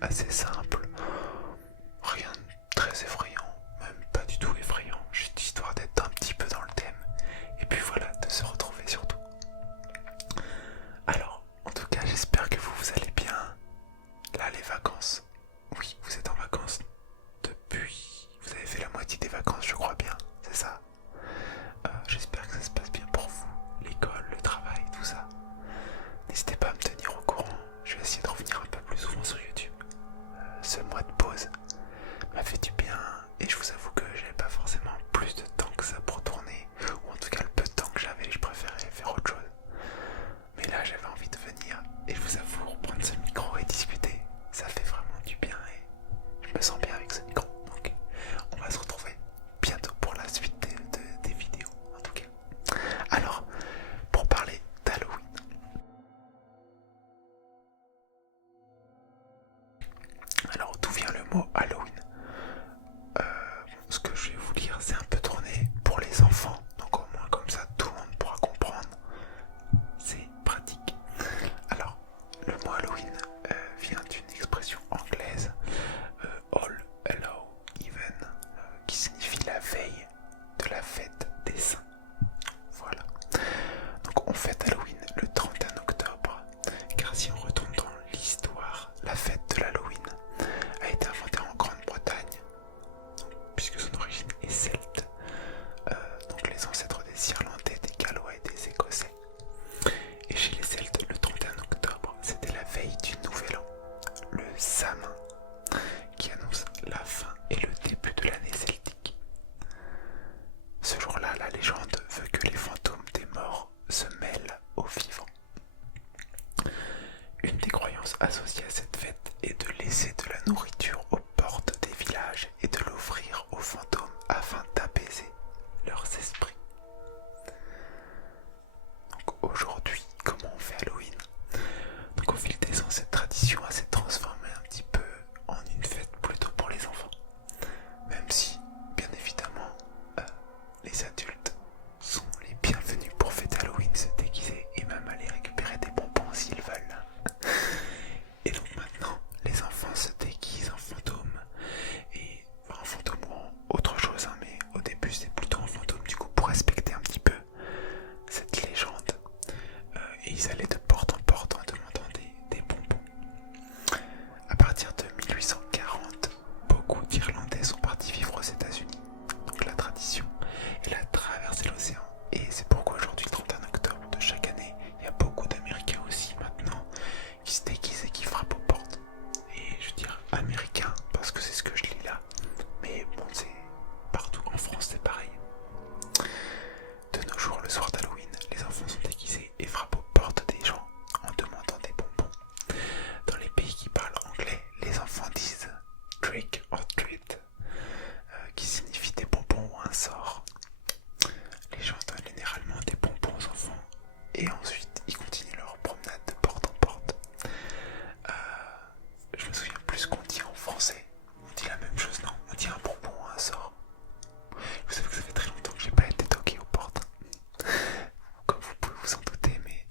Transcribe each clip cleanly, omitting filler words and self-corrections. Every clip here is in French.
assez simple, rien de très effrayant, même pas du tout effrayant, juste histoire d'être un petit peu dans le thème, et puis voilà, de se retrouver surtout. Alors, en tout cas, j'espère que vous allez bien. Là, les vacances, oui, vous êtes en vacances depuis, vous avez fait la moitié des vacances, je crois bien, c'est ça. J'espère que ça se passe bien pour vous, l'école, le travail, tout ça. N'hésitez pas à me tenir au courant, je vais essayer de revenir un peu plus souvent sur YouTube. Ce mois de pause m'a fait du bien et je vous avoue que j'avais pas forcément plus de temps que ça pour tourner, ou en tout cas le peu de temps que j'avais, je préférais faire autre chose. Mais là j'avais envie de venir et je vous avoue, reprendre ce micro et discuter, ça fait vraiment du bien et je me sens bien avec ce micro. Donc on va se retrouver bientôt pour la suite des vidéos en tout cas. Alors, pour parler d'Halloween. Alors, d'où vient le mot Halloween? Ce que je vais vous lire, c'est un peu tourné pour les enfants, donc au moins comme ça tout le monde pourra comprendre. C'est pratique. Alors, le mot Halloween vient d'une expression anglaise, All Hallow Even, qui signifie la veille de la fête des saints. Voilà. Donc on fête Halloween le 31 octobre, car si on retourne dans l'histoire, la fête de l'Halloween a été inventée en Grande-Bretagne, puisque son origine est celte, donc les ancêtres des Irlandais, des Gallois et des Écossais. Et chez les Celtes, le 31 octobre, c'était la veille du Nouvel An, le Samin, qui annonce la fin et le début de l'année celtique. Ce jour-là, la légende veut que les fantômes des morts se mêlent aux vivants. Une des croyances associées à cette fête est de laisser de la nourriture aux portes des villages et de l'offrir aux fantômes afin d'apaiser leurs esprits. Donc aujourd'hui, comment on fait Halloween? Donc au fil des ans, cette tradition s'est transformée un petit peu en une fête plutôt pour les enfants. Même si, bien évidemment, les adultes sont les bienvenus pour fêter Halloween, se déguiser et même aller récupérer des bonbons s'ils veulent. Et donc maintenant, les enfants se déguisent en fantômes, et enfin, en fantômes ou en autre chose, hein, mais au début c'est plutôt en fantôme du coup pour respecter un petit peu cette légende. Et ils allaient de porte en porte en demandant des bonbons. À partir de 1840, beaucoup d'Irlandais sont partis vivre aux États-Unis. Donc la tradition, elle a traversé l'océan. Et c'est pourquoi aujourd'hui, le 31 octobre de chaque année, il y a beaucoup d'Américains aussi maintenant qui se déguisent et qui frappent aux portes. Et je veux dire américains parce que c'est ce que je lis là. Mais bon, c'est partout en France, c'est pareil. De nos jours, le soir d'Halloween, les enfants sont déguisés et frappent aux portes des gens en demandant des bonbons. Dans les pays qui parlent anglais, les enfants disent trick or treat, qui signifie des bonbons ou un sort. Les gens donnent généralement des bonbons aux enfants et ensuite ils continuent leur promenade de porte en porte. Je me souviens plus ce qu'on dit en français. On dit la même chose, non? On dit un bonbon ou un sort. Vous savez que ça fait très longtemps que j'ai pas été toqué aux portes. Comme vous pouvez vous en douter, mais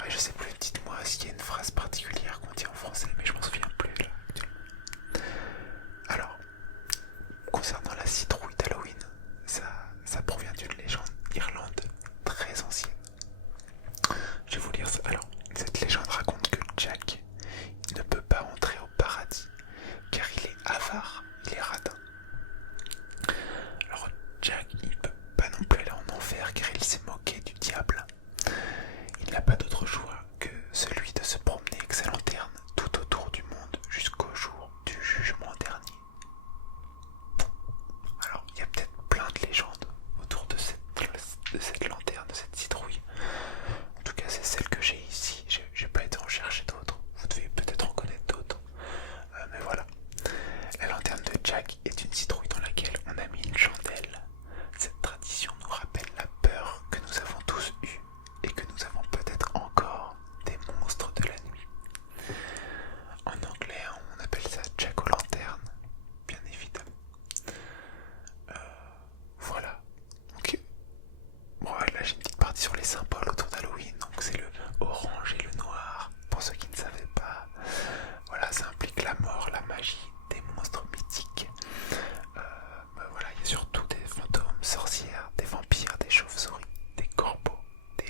ouais, je sais plus, dites-moi s'il y a une phrase particulière qu'on dit en français, mais je m'en souviens plus là. Alors, concernant la citrouille d'Halloween, ça provient d'une légende irlandaise très ancienne. Je vais vous lire ça. Alors, cette légende raconte que Jack ne peut pas entrer au paradis car il est avare, il est radin. Alors Jack, il peut pas non plus aller en enfer car il s'est moqué du diable. Il n'a pas d'autre choix que celui de se promener avec sa lanterne tout autour du monde jusqu'au jour du jugement dernier. Alors il y a peut-être plein de légendes autour de cette lanterne, de cette citrouille. En tout cas c'est celle que j'ai ici, j'ai pas été en chercher d'autres. Vous devez peut-être en connaître d'autres. Mais voilà. La lanterne de Jack est une citrouille dans laquelle on a mis une chandelle. Cette tradition nous rappelle la peur que nous avons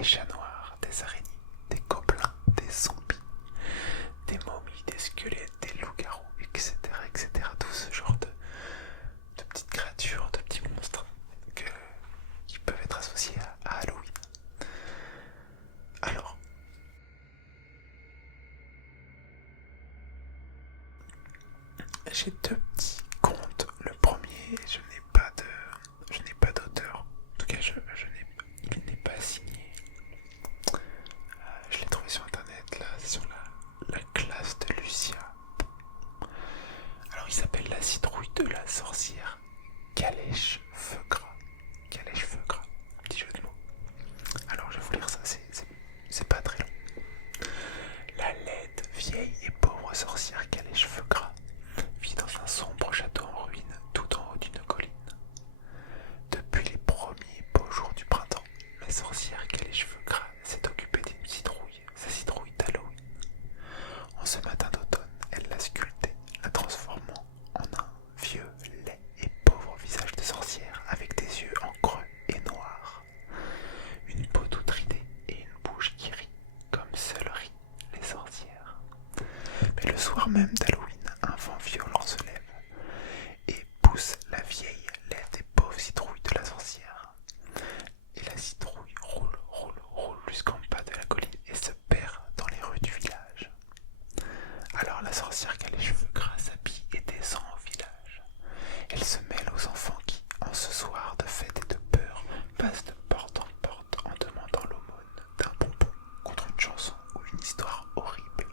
des chats noirs, des araignées, des gobelins, des zombies, des momies, des squelettes, des loups-garous, etc., etc. Tout ce genre de petites créatures, de petits monstres qui peuvent être associés à Halloween. Alors, j'ai deux petits contes. Le premier, je n'ai pas d'auteur. En tout cas, il n'est pas signé. Je l'ai trouvé sur internet, là, sur la classe de Lucia. Alors, il s'appelle La citrouille de la sorcière Calèche Feu Gras. Calèche Feu Gras, un petit jeu de mots. Alors, je vais vous lire ça, c'est pas très long. La laide, vieille et pauvre sorcière Calèche Feu Gras vit dans un sombre château en ruine tout en haut d'une colline. Depuis les premiers beaux jours du printemps, la sorcière Calèche Feu Gras s'est occupée d'une citrouille, sa citrouille d'Halloween. En ce matin d'automne, elle l'a sculptée, la transformant en un vieux, laid et pauvre visage de sorcière avec des yeux en creux et noirs, une peau toute ridée et une bouche qui rit, comme seules rient les sorcières. Mais le soir même d'Halloween, un vent violent se lève et pousse la vieille, laide et pauvre citrouille de la sorcière. Et la citrouille roule, roule, roule jusqu'en bas de la colline et se perd dans les rues du village. Alors la sorcière qui a les cheveux gras s'habille et descend au village. Elle se mêle aux enfants qui, en ce soir de fête et de peur, passent de porte en porte en demandant l'aumône d'un bonbon contre une chanson ou une histoire horrible.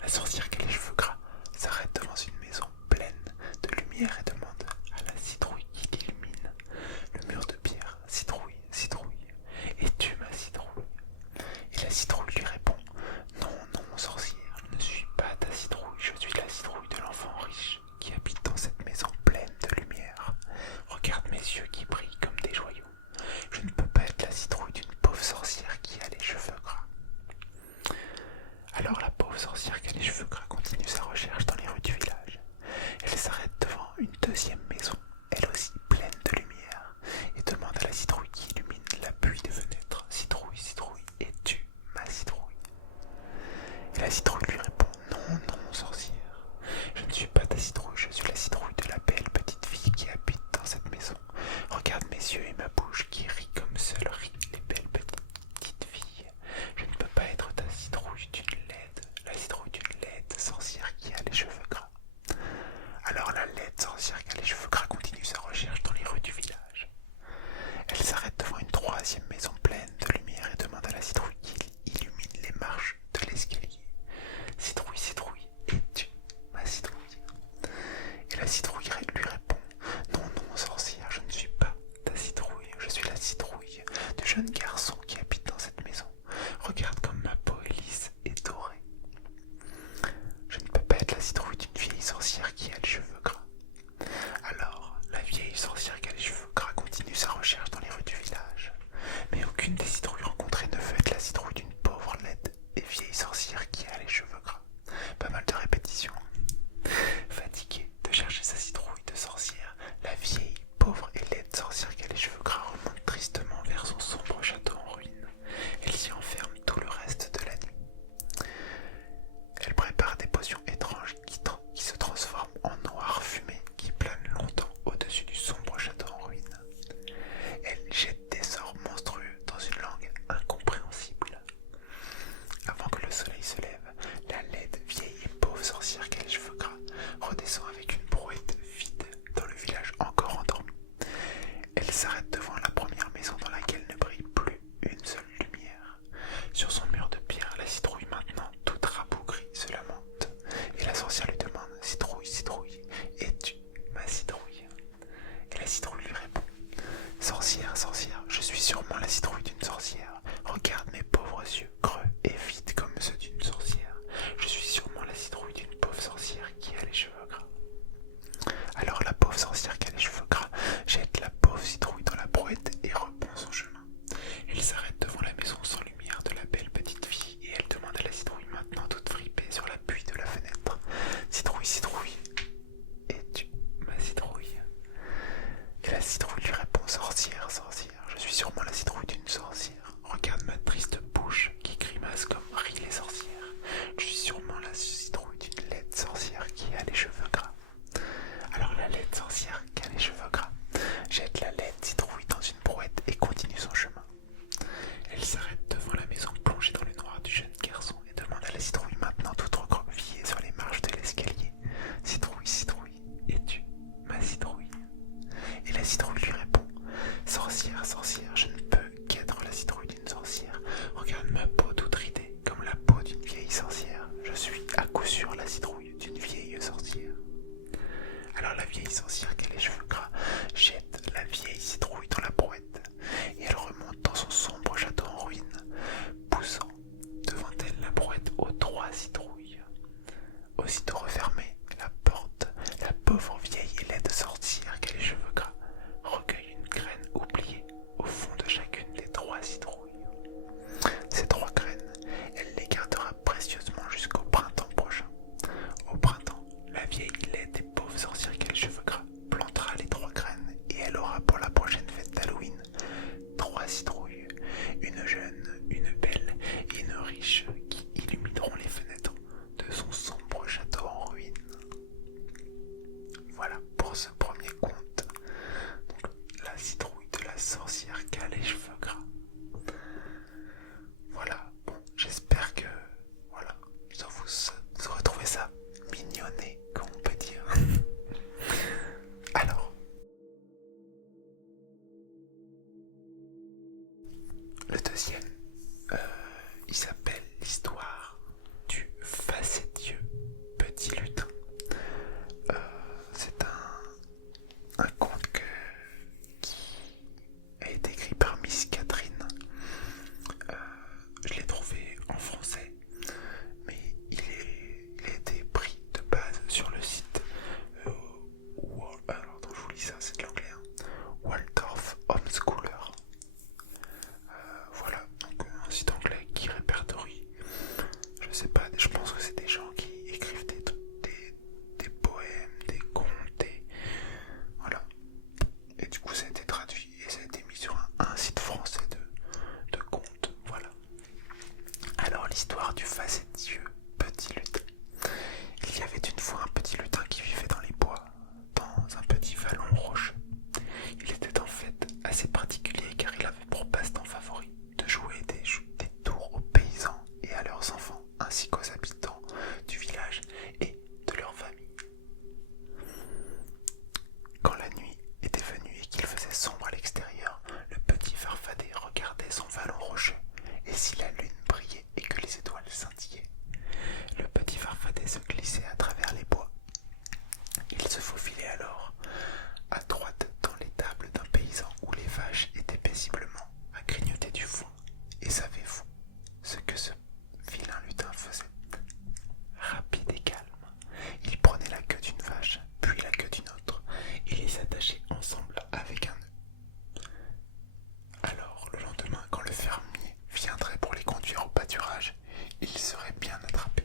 La sorcière qui a les cheveux gras s'arrête devant une maison pleine de lumière et demande à la citrouille qui illumine le mur de pierre: Citrouille, citrouille, es-tu ma citrouille? Et la citrouille lui répond: Non, non, sorcière, je ne suis pas ta citrouille, je suis la citrouille de l'enfant riche qui habite dans cette maison pleine de lumière. Regarde mes yeux qui brillent comme des joyaux. Je ne peux pas être la citrouille d'une pauvre sorcière qui a les cheveux gras. Alors la pauvre sorcière qui a les cheveux gras continue sa recherche dans les rues du village. Elle s'arrête devant une deuxième maison, elle aussi pleine de lumière, et demande à la citrouille qui illumine la pluie de fenêtres: Citrouille, citrouille, es-tu ma citrouille? Et la citrouille lui répond: Non, non, sorcière, je ne suis pas ta citrouille, je suis la citrouille de la belle petite fille qui habite dans cette maison. Regarde mes yeux et ma bouche qui rient comme seules rient les belles petites filles. Je ne peux pas être ta citrouille la citrouille d'une laide sorcière qui a les cheveux gras. Alors la laide sorcière qui a les cheveux gras continue sa recherche dans les rues du village. Elle s'arrête devant une troisième maison pleine de lumière et demande à la citrouille qui illumine les marches de l'escalier: Citrouille, citrouille, es-tu ma citrouille? Et la citrouille lui répond: Non, non, sorcière, je ne suis pas ta citrouille, je suis la citrouille du jeune garçon qui habite dans cette maison. Regarde comme ma peau est lisse et dorée. Je ne peux pas être la citrouille d'une vieille sorcière qui a les cheveux gras. Alors, la vieille sorcière qui a les cheveux gras continue sa recherche dans les rues du village. Mais aucune des citrouilles rencontrées ne veut être la citrouille d'une pauvre, laide et vieille sorcière qui a les cheveux gras. Pas mal de répétitions. Fatiguée de chercher sa citrouille de sorcière, la vieille, pauvre et laide sorcière qui a les cheveux gras remonte tristement vers son sombre château en ruine. Elle s'y enferme tout le reste de la nuit. Elle prépare des potions étranges qui se transforment en noire fumée qui plane longtemps au-dessus du sombre château en ruine. Elle jette des sorts monstrueux dans une langue incompréhensible. Avant que le soleil se lève, la laide, vieille et pauvre sorcière qui a les cheveux gras redescend avec une brouette vide dans le village encore endormi. Elle s'arrête devant la première maison dans laquelle ne brille plus une seule lumière. Sur son mur de pierre, la citrouille, maintenant toute rabougrie, se lamente. Et la sorcière lui demande: Citrouille, citrouille, es-tu ma citrouille? Et la citrouille lui répond: Sorcière, sorcière, je suis sûrement la citrouille d'une sorcière. Regarde mes pauvres yeux, creux et vides comme ceux d'une sorcière. Je suis sûrement la citrouille d'une pauvre sorcière qui a les cheveux gras. Alors la pauvre sorcière qui a les cheveux gras jette la pauvre citrouille dans la brouette et reprend son chemin. Elle s'arrête devant la maison sans lumière de la belle petite fille et elle demande à la citrouille, maintenant toute fripée sur l'appui de la fenêtre: Citrouille, citrouille, es-tu ma citrouille? Et la citrouille lui répond: Sorcière, sorcière, je suis sûrement la citrouille d'une sorcière. sorcière, je ne peux qu'être la citrouille d'une sorcière. Regarde ma peau toute ridée, comme la peau d'une vieille sorcière. Je suis à coup sûr la citrouille d'une vieille sorcière. Alors la vieille sorcière qui a les cheveux gras jette la vieille citrouille dans la brouette et elle remonte dans son sombre château en ruine, poussant devant elle la brouette aux 3 citrouilles. Aussitôt refermée, la porte, la pauvre vieille et laide sorcière qui a les cheveux gras recueille une graine oubliée au fond de chacune des 3 citrouilles. Ces 3 graines, elle les gardera précieusement jusqu'au printemps prochain. Au printemps, la vieille laide et pauvre sorcière qui a les cheveux gras plantera les 3 graines et elle aura pour la prochaine fête d'Halloween 3 citrouilles, une jeune, une belle et une riche qui illumineront les fenêtres de son sombre château en ruine. Voilà pour ce premier conte. Donc, la citrouille de la sorcière qui a les cheveux gras. Voilà, bon, j'espère que voilà, vous retrouvez ça mignonné, comme on peut dire. Alors, le deuxième, il s'appelle l'histoire du facétieux petit lutin. C'est un conte qui a été écrit par Miss Catherine. Je l'ai trouvé en français, mais il a été pris de base sur le site alors je vous lis ça, c'est de l'anglais, hein, Waldorf Homeschooler. Voilà, donc un site anglais qui répertorie, je sais pas, je pense que c'est des gens qui écrivent des poèmes, des contes, voilà. Et du coup ça a été traduit et ça a été mis sur un site français de contes, voilà. Alors l'histoire du facétieux petit lutin. Il y avait une fois un petit lutin qui vivait dans les bois, dans un petit vallon rocheux. Il était en fait assez particulier car il avait pour passe-temps favori de jouer des tours aux paysans et à leurs enfants, ainsi qu'aux habitants du village et de leur famille. Quand la nuit était venue et qu'il faisait sombre à l'extérieur, le petit farfadet regardait son vallon rocheux, et si la lune brillait et que les étoiles scintillaient, le petit farfadet se glissait à travers les bois. Il se faufilait alors à droite dans l'étable d'un paysan où les vaches étaient paisiblement à grignoter du foin. Et savez-vous ce que ce vilain lutin faisait? Rapide et calme, il prenait la queue d'une vache, puis la queue d'une autre, et les attachait ensemble avec un nœud. Alors, le lendemain, quand le fermier viendrait pour les conduire au pâturage, il serait bien attrapé.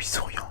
lui souriant